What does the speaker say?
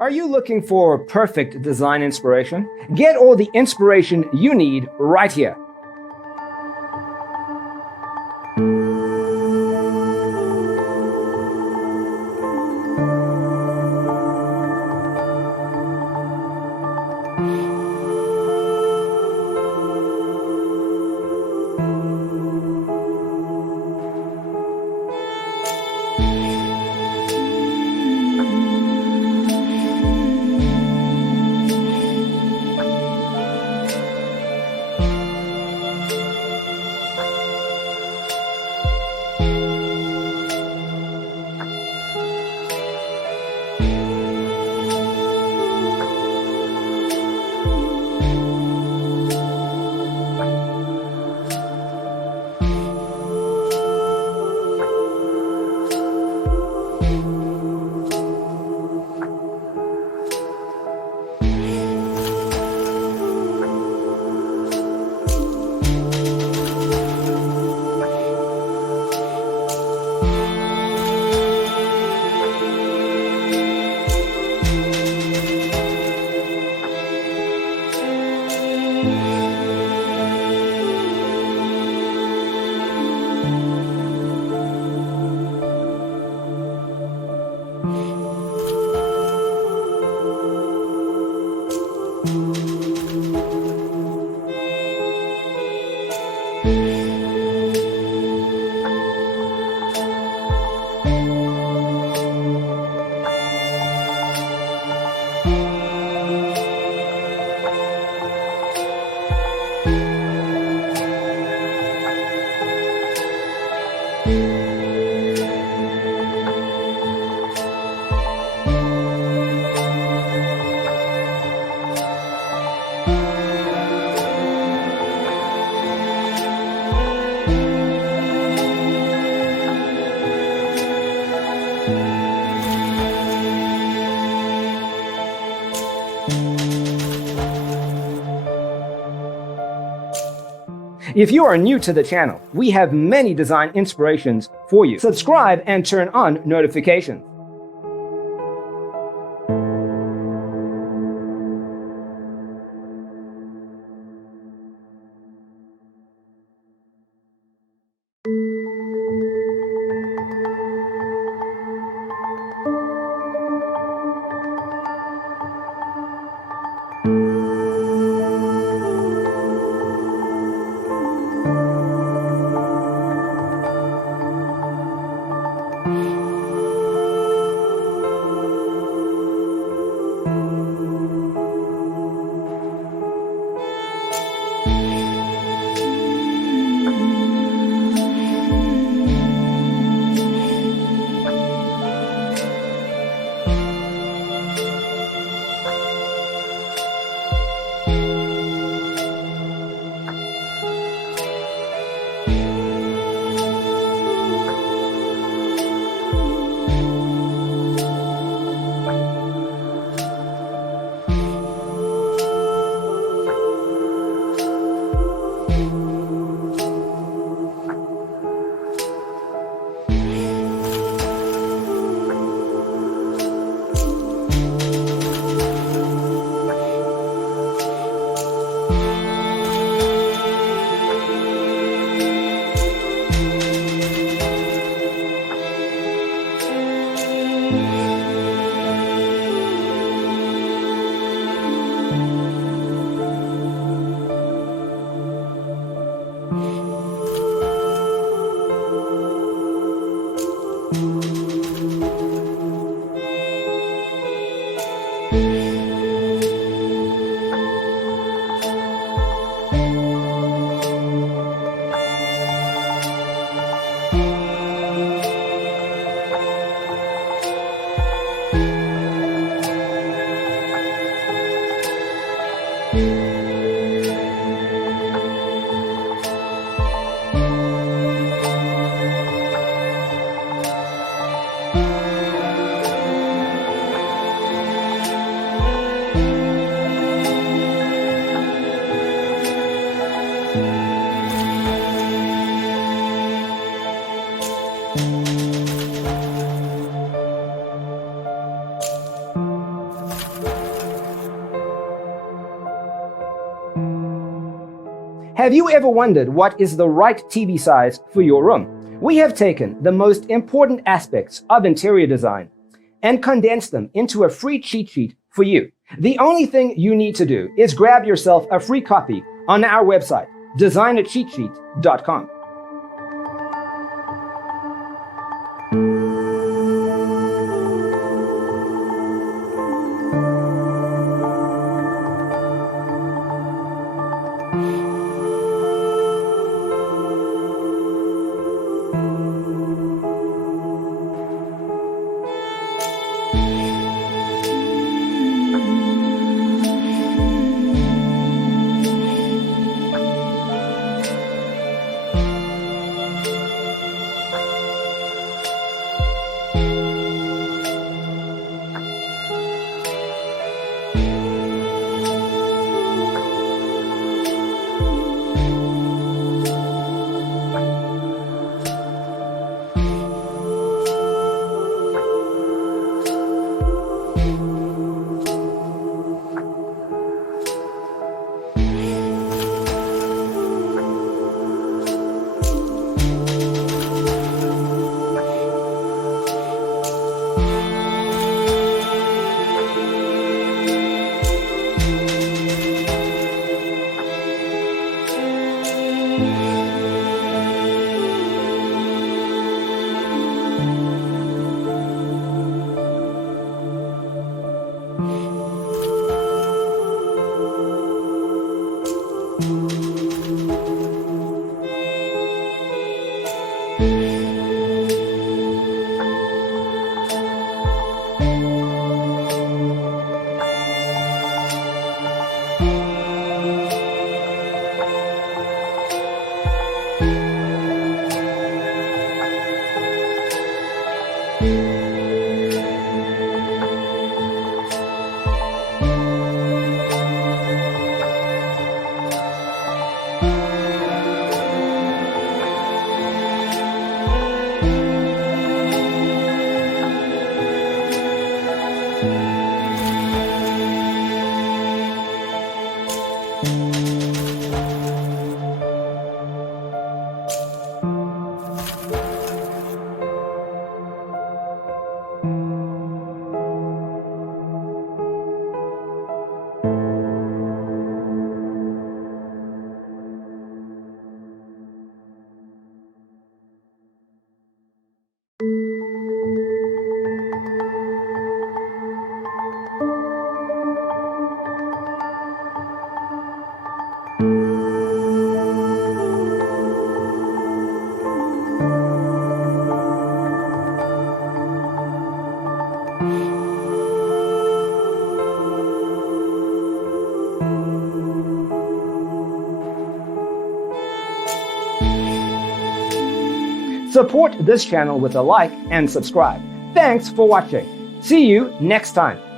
Are you looking for perfect design inspiration? Get all the inspiration you need right here. If you are new to the channel, we have many design inspirations for you. Subscribe and turn on notifications. Have you ever wondered what is the right TV size for your room? We have taken the most important aspects of interior design and condensed them into a free cheat sheet for you. The only thing you need to do is grab yourself a free copy on our website, designercheatsheet.com. Support this channel with a like and subscribe. Thanks for watching. See you next time.